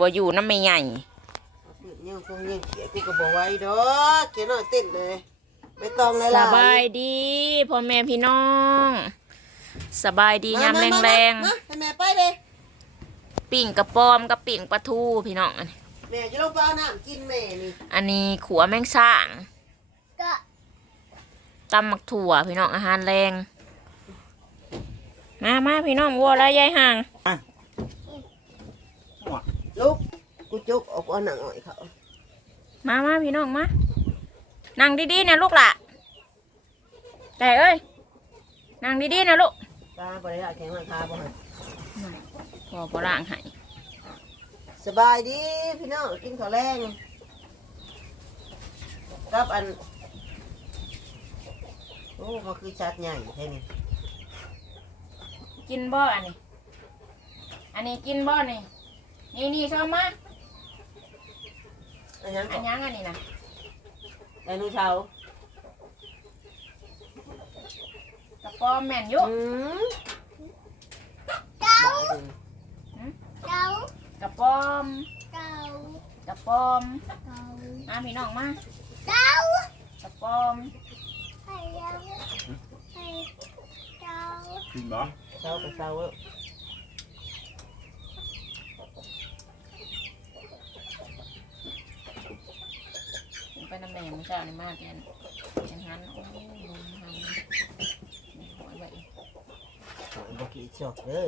บ่อยู่น้ำไม่ใหญ่ปืนยังคงยังเขียกูก็บอกไว้ดอกเขียนหน่อยเต้นเลยไม่ต้องเลยสล่ะบายดีพ่อแม่พี่น้อง สบายดียามแรงมาให้แม่ไปเลยๆปิ่งกระปอมกับปิ่งปลาทูพี่น้อง อันนี้แม่จะลงไปเอาน้ำกินแม่นี่อันนี้ขัวแมงซ่างก็ตำหมักถั่วพี่น้องอาหารแรง มามาพี่น้องวัวแล้วยายห่าง ลูกกูจุกออกเอาหนังอ่อยเขามามาพี่น้องมานั่งดีๆนะลูกล่ะ แต่เอ้ยนั่งดีๆนะลูกตาบริหารแข็งราคาบ่ฮะพอพอล่างให้สบายดีพี่น้องกินข้าวแรงกับอัน โอ้มันคือชัดใหญ่แค่นี้กินบ่อันนี้ อันนี้กินบ่นี่ นี่นี่ชอบมาอันยังอันยังอันนี้นะไดโนเสาร์กระปอมแม่นอยุอืมเจ้าบ้าจริงเจ้ากระปอมเจ้ากระปอมเจ้ามาพี่น้องมาเจ้ากระปอมให้ยังให้เจ้าจริงเหรอเสากับเสาเว้ย ไปน้ำแดงมื้อเช้านี่มาเพียนเพียนหันโอ้ยลุมหันหอยไว้บอกกี่จอกเด้อ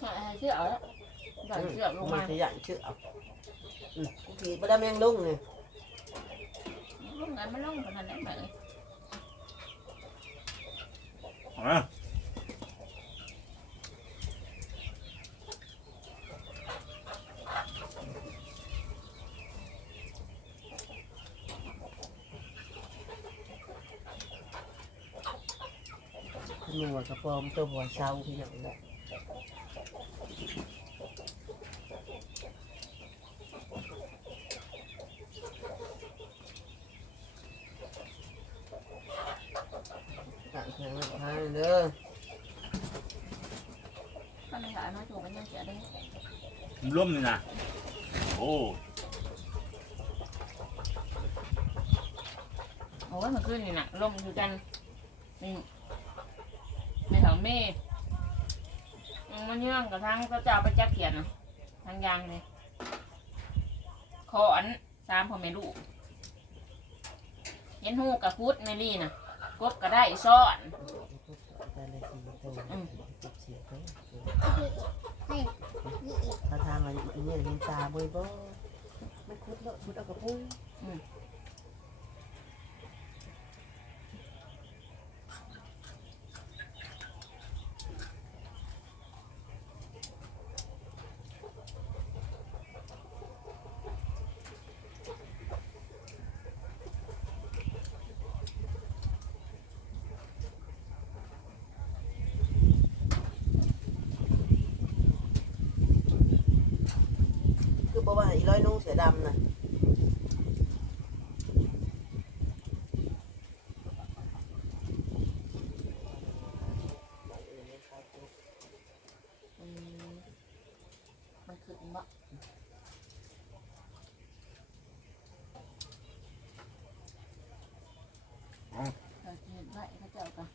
หอยเชือกเอาแล้วหอยเชือกลงมาขยันเชื่อเอาอืมกี่ประดามแมงลุงเนี่ยลงกันไม่ลงกันนั่นแหละแม่เอ้ยเหัวกระปอมตัวหัวเสาพี่น้องแหละต่างแข่งกันทางเด้อก็ไม่ขายมาถูกกันยังเสียได้ร่วมนี่นะโอ้โอ้ยมันขึ้นนี่น่ะลมอยู่กันนี่ ในแถวเมฆอืมมันเยื่องกับทางก็จะเอาไปจักเขียนน่ะทางยางเลยขอนสามพ่อแม่ลูกเห็นหูกับพุดเมลี่น่ะกบก็ได้ซ่อนแต่ละสีตัวอืมจุดเสียตัวให้นี่อีกถ้าทางอะไรอีเนี่ยเห็นตาบ่อยบ่ไม่คุดแล้วคุดเอากระปุ้ง บอกว่าอีร้อยนุ่งเสือดำนะ อืมมันขึ้นบ่เออเห็นไว้เขาเจ้ากัน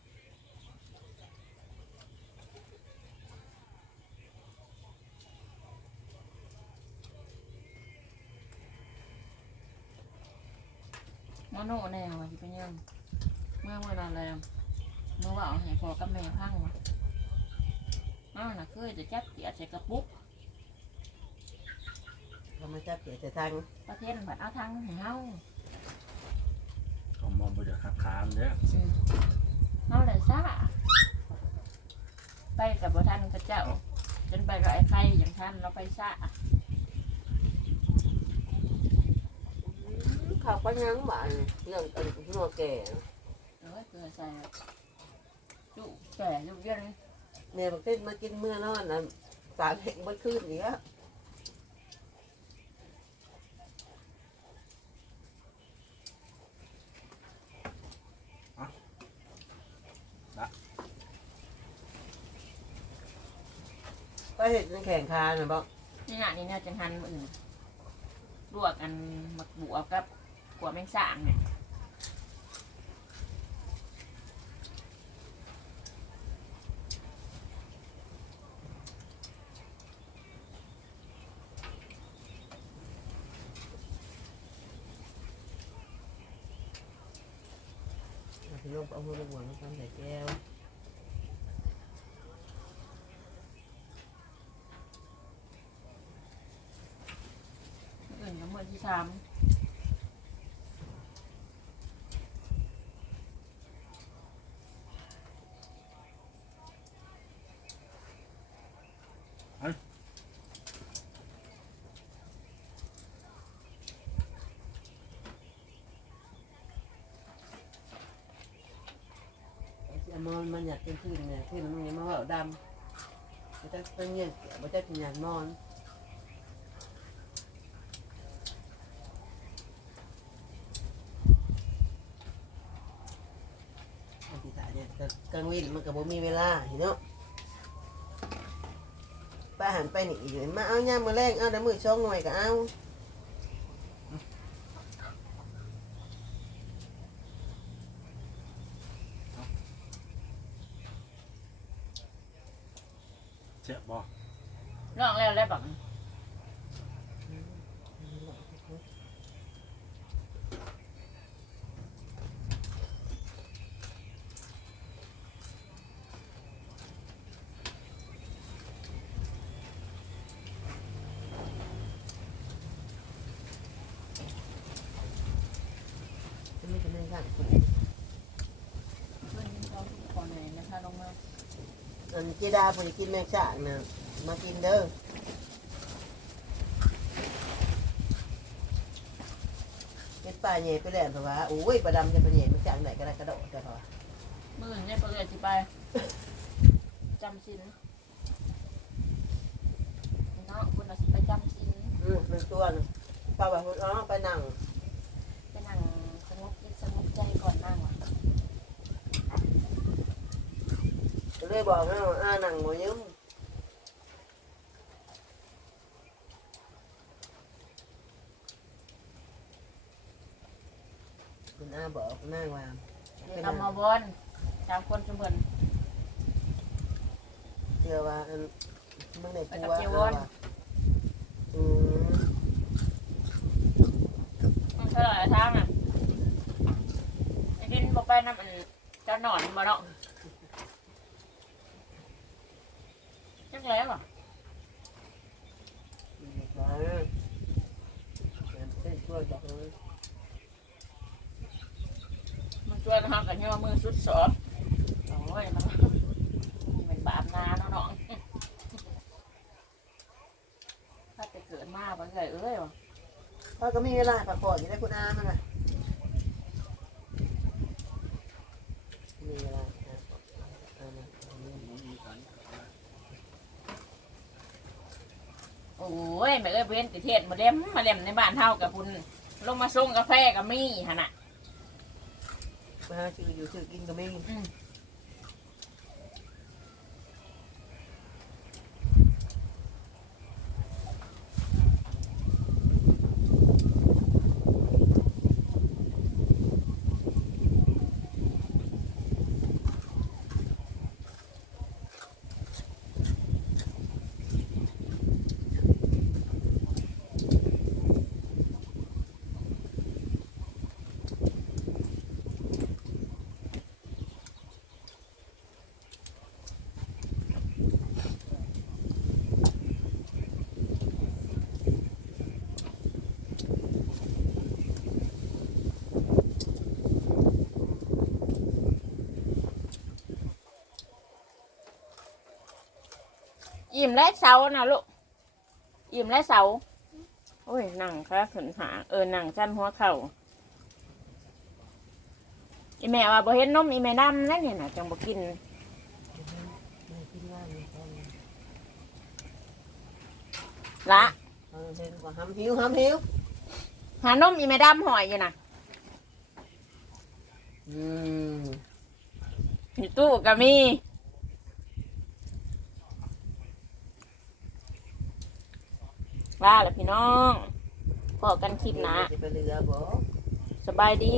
มโนแนวว่าสิเป็นยังเมื่อเมื่อนานแล้วเมื่อว่าเอาให้พอกับแม่พังวะอ้าวน่ะเคยจะจับเกียร์ใส่กระปุกเรามาจับเกียรติทางประเทศมันเอาทางให้เฮาก็มองไปเดี๋ยวคักคามเด้ออืมเฮาเลยซ่าไปกับบ่ทันกับเจ้าจนไปกับไอ้ไข่อย่างท่านเราไปซ่า ข้าวปั้นยังบ้านเรื่องอันหัวแก่เออเกลือใส่จุแก่ยุกเย็นแม่บอกเต้นมากินเมื่อนอนนะสารเห็งมันขึ้นเนี้ยก็เห็ดในแข่งคาน่ะบอกนี่น่ะนี่น่าจะหันอื่นลวกอันหมักบวบกับ กัวแมงสางเนี่ยเอาไปลงเอาหัวลงหัว มาทำใส่แก้วมืออื่นก็มือที่สามเอามอนมันอยากเป็นขึ้นเนี่ยขึ้นมันยังมาเบาดำมันจะเป็นเงี้ยมันจะเป็นหยาดมอนอันที่ถ่าเนี่ยก็กลางวินมันก็บ่มีเวลาเห็นเนาะ ป้าหันไปนี่อยู่มาเอาย่ามมาแรงเอาเดี๋ยวมือช่องหน่อยก็เอาเจ็บบ่ลองแล้วแล้วแบบ จะไม่จะไม่ สั่งกูเพื่อนที่เขาทุกคนนะคะลงมาอันเจดาพอดีกินแมงสาบนะมากินเด้อเก็บปลาใหญ่ไปแล้วเพราะว่าโอ้ยปลาดำจะปลาใหญ่มันจังไหนก็ได้กระโดดแต่เพราะว่ามืออื่นเนี่ยปลือยสิไปจำสินเนาะคุณน่ะสิไปจำสินอืมมันตัวนึงปลาแบบอ๋อไปนั่ง ไปนั่งสงบจิตสงบ ใจก่อนนั่งว่ะเลยบอกนะว่าอ่านั่งหมอยืมคุณอาบอกนั่งว่าเดี๋ยวทำมาบอนตามคนสมบูรณ์เชื่อว่าอันมึงได้ไปปักับวเจวอนอืมมันเท่าไหร่ทางอะ ไปน้ำมันจะหนอนมาเนาะจังแล้วอะมันช่วยทำกันช่วยนะฮะกันเนี่ยมือสุดสอบโอ้ยมันเป็นบาปนาเนาะน้องถ้าจะเกิดมาไปเลยเอ้ยวะพ่อก็มีเวลาพักผ่อนอยู่ได้คุณอามันน่ะมีเวลาพักผ่อนเอามาเอามา มีกัน โอ้ยไม่เอ้ยเว้นติเทศมาเล่มมาเล่มในบ้านเท่ากับคุณลงมาส่งกาแฟกับมี่ฮะน่ะไปหาชื่ออยู่ชื่อกินก็ไม่ อืมอิ่มและเสานะลูกอิ่มและเสาโอ้ยนั่งค่ะขนหาเออนั่งสั้นหัวเข่าอีแม่ว่าบ่เห็นนมอีแม่ดำนั่นเนี่ยนะจังบ่กินไม่กินว่าไม่ต้องละเอาเห็นว่าห้ำหิวห้ำหิวหานมอีแม่ดำหอยอยู่นะอืมอยู่ตู้ก็มี ลาแล้วพี่น้องพอกันคลิปหนะจะไปเรือบ่สบายดี